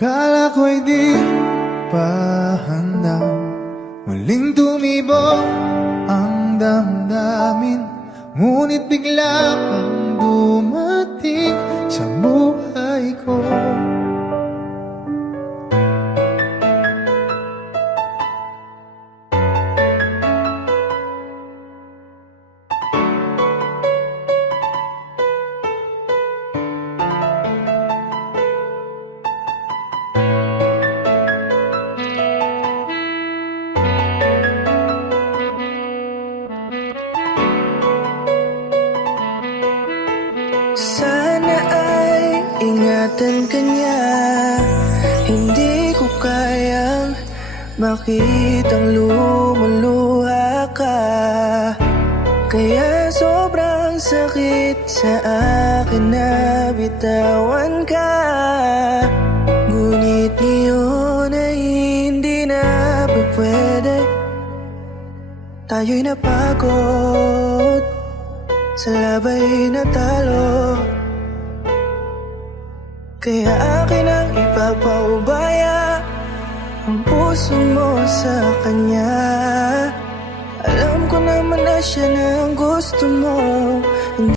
Kala ko'y di pa handa, muling tumibok ang damdamin. Ngunit bigla kang dumating sa buhay ko. Sana ay ingatan ka niya. Hindi ko kayang makitang lumuluha ka. Kaya sobrang sakit sa akin na bitawan ka. Ngunit ngayon ay hindi na pwede. Tayo'y napagod, sa labay natalo. Kaya akin ang ipapaubaya ang puso mo sa kanya. Alam ko naman na siya na ang gusto mo.